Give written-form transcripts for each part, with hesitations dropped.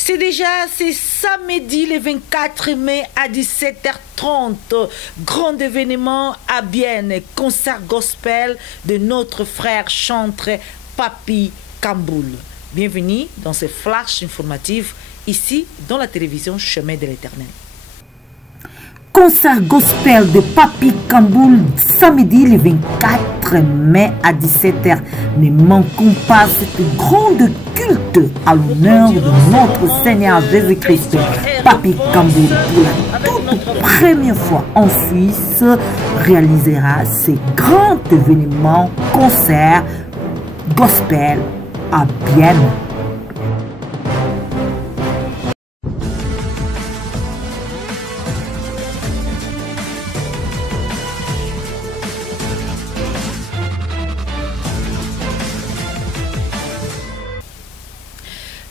C'est samedi le 24 mai à 17h30. Grand événement à Bienne, concert gospel de notre frère chantre Papi Kamboul. Bienvenue dans ce flash informatif ici dans la télévision Chemin de l'Éternel. Concert gospel de Papi Kamboul samedi le 24 mai à 17h. Ne manquons pas cette grande culte à l'honneur de notre Seigneur Jésus-Christ. Papi Kamboul, pour la toute première fois en Suisse, réalisera ce grand événement concert gospel à Bienne.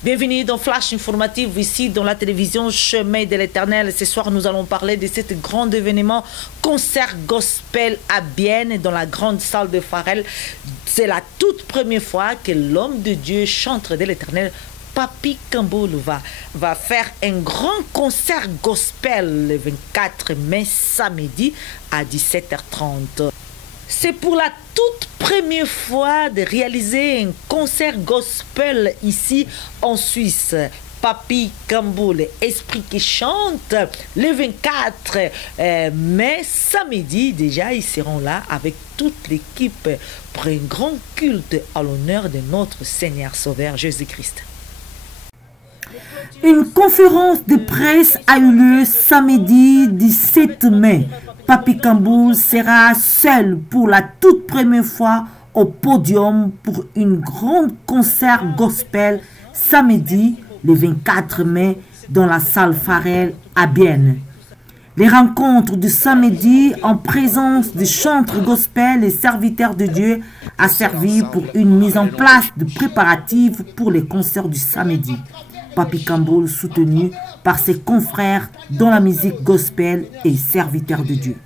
Bienvenue dans Flash Informatif ici dans la télévision Chemin de l'Éternel. Ce soir, nous allons parler de cet grand événement concert gospel à Bienne dans la grande salle de Farel. C'est la toute première fois que l'homme de Dieu, chantre de l'Éternel, Papi Kamboul va faire un grand concert gospel le 24 mai samedi à 17h30. C'est pour la toute première fois de réaliser un concert gospel ici en Suisse. Papi Kamboul, esprit qui chante, le 24 mai, samedi, déjà, ils seront là avec toute l'équipe pour un grand culte à l'honneur de notre Seigneur Sauveur Jésus-Christ. Une conférence de presse a eu lieu samedi 17 mai. Papi Kamboul sera seul pour la toute première fois au podium pour une grande concert gospel samedi le 24 mai dans la salle Farel à Bienne. Les rencontres du samedi en présence de chantres gospel et serviteurs de Dieu a servi pour une mise en place de préparatifs pour les concerts du samedi. Papi Kamboul soutenu par ses confrères dans la musique gospel et serviteurs de Dieu.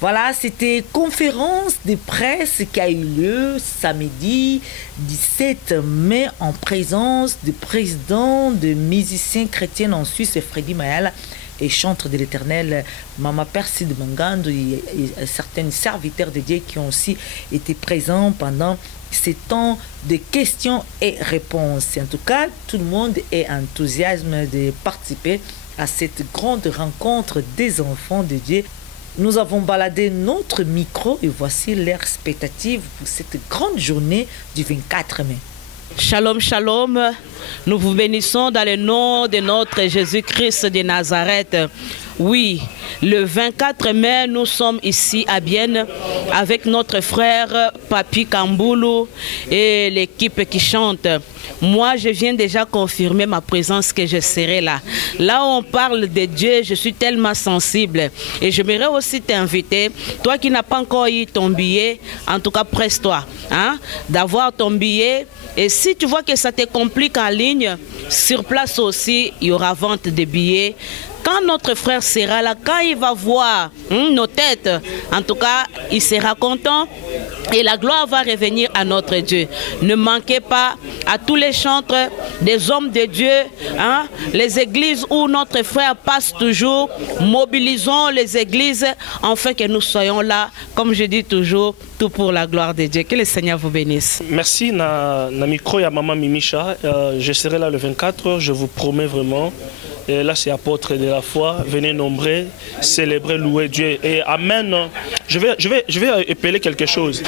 Voilà, c'était conférence de presse qui a eu lieu samedi 17 mai en présence du président de musiciens chrétiens en Suisse, Freddy Mayala, et chantre de l'Éternel, Mama Percy de Mangando, et certains serviteurs de Dieu qui ont aussi été présents pendant ces temps de questions et réponses. En tout cas, tout le monde est enthousiaste de participer à cette grande rencontre des enfants de Dieu. Nous avons baladé notre micro et voici leur expectative pour cette grande journée du 24 mai. Shalom, shalom. Nous vous bénissons dans le nom de notre Jésus-Christ de Nazareth. Oui, le 24 mai, nous sommes ici à Bienne avec notre frère Papi Kamboul et l'équipe qui chante. Moi, je viens déjà confirmer ma présence que je serai là. Là où on parle de Dieu, je suis tellement sensible. Et j'aimerais aussi t'inviter, toi qui n'as pas encore eu ton billet, en tout cas presse-toi, hein, d'avoir ton billet. Et si tu vois que ça te complique en ligne, sur place aussi, il y aura vente de billets. Quand notre frère sera là, quand il va voir nos têtes, en tout cas, il sera content et la gloire va revenir à notre Dieu. Ne manquez pas à tous les chantres, des hommes de Dieu, hein, les églises où notre frère passe toujours. Mobilisons les églises afin que nous soyons là, comme je dis toujours, tout pour la gloire de Dieu. Que le Seigneur vous bénisse. Merci, na micro ya Maman Mimicha. Je serai là le 24, je vous promets vraiment. Et là, c'est apôtre de la foi. Venez nombreux, célébrer, louer Dieu. Et amen. Je vais épeler quelque chose.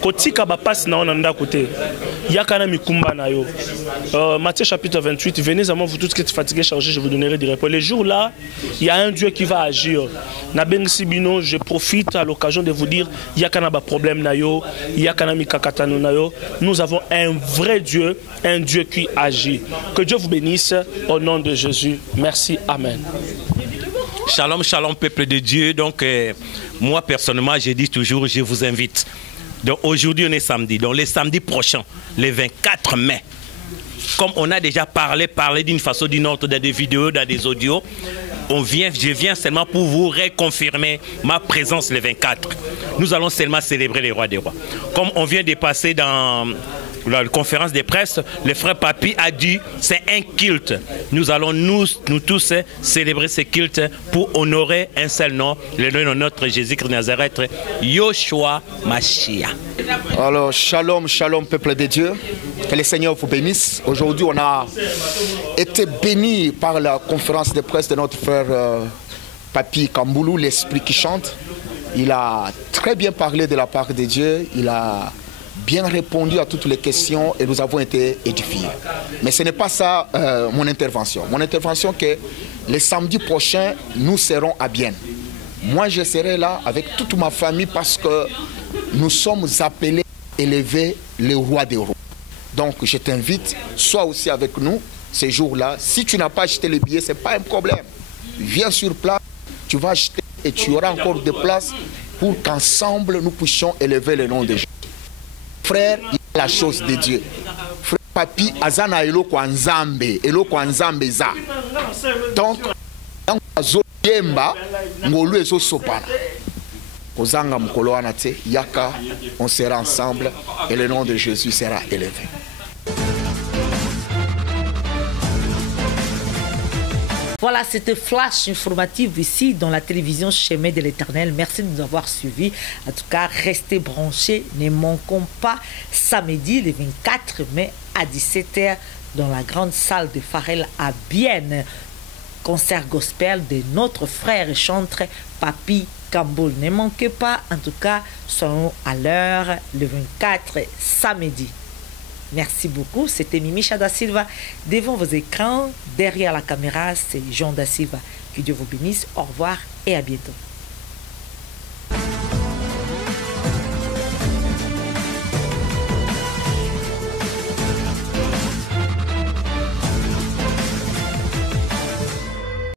Kotika bapas na onanda côté. Yakana mikumba na yo. Matthieu chapitre 28. Venez à moi, vous tous qui êtes fatigués, chargés, je vous donnerai des repos. Les jours là, il y a un Dieu qui va agir. Na ben sibino, je profite à l'occasion de vous dire yakana ba problème na yo, yakana mikakatano na yo. Nous avons un vrai Dieu, un Dieu qui agit. Que Dieu vous bénisse au nom de Jésus. Merci. Amen. Shalom, shalom, peuple de Dieu. Donc, moi, personnellement, je dis toujours, je vous invite. Donc, aujourd'hui, on est samedi. Donc, le samedi prochain, le 24 mai, comme on a déjà parlé d'une façon ou d'une autre, dans des vidéos, dans des audios, je viens seulement pour vous réconfirmer ma présence le 24. Nous allons seulement célébrer les rois des rois. Comme on vient de passer dans la conférence de presse, le frère Papi a dit c'est un culte. Nous allons nous tous célébrer ce culte pour honorer un seul nom, le nom de notre Jésus-Christ de Nazareth, Yoshua Mashiach. Alors, shalom, shalom, peuple de Dieu. Que le Seigneur vous bénisse. Aujourd'hui, on a été bénis par la conférence de presse de notre frère Papi Kamboulou, l'esprit qui chante. Il a très bien parlé de la part de Dieu. Il a bien répondu à toutes les questions et nous avons été édifiés. Mais ce n'est pas ça mon intervention. Mon intervention que le samedi prochain, nous serons à Bienne. Moi, je serai là avec toute ma famille parce que nous sommes appelés à élever le roi des rois. Donc, je t'invite, sois aussi avec nous ces jours-là. Si tu n'as pas acheté les billets, ce n'est pas un problème. Viens sur place, tu vas acheter et tu auras encore des places pour qu'ensemble nous puissions élever le nom de Jésus. Frère, il y a la chose de Dieu. Frère Papi, azana eloko anzambe za. Donc, dans yemba ngolu ezo sopana. Kozanga mukolo wana te yaka, on sera ensemble et le nom de Jésus sera élevé. Voilà, c'était Flash informatif ici dans la télévision Chemin de l'Éternel. Merci de nous avoir suivis. En tout cas, restez branchés. Ne manquons pas samedi, le 24 mai à 17h dans la grande salle de Farel à Bienne. Concert gospel de notre frère et chanteur Papi Kamboul. Ne manquez pas, en tout cas, soyons à l'heure le 24 samedi. Merci beaucoup. C'était Mimicha da Silva devant vos écrans. Derrière la caméra, c'est Jean da Silva. Que Dieu vous bénisse. Au revoir et à bientôt.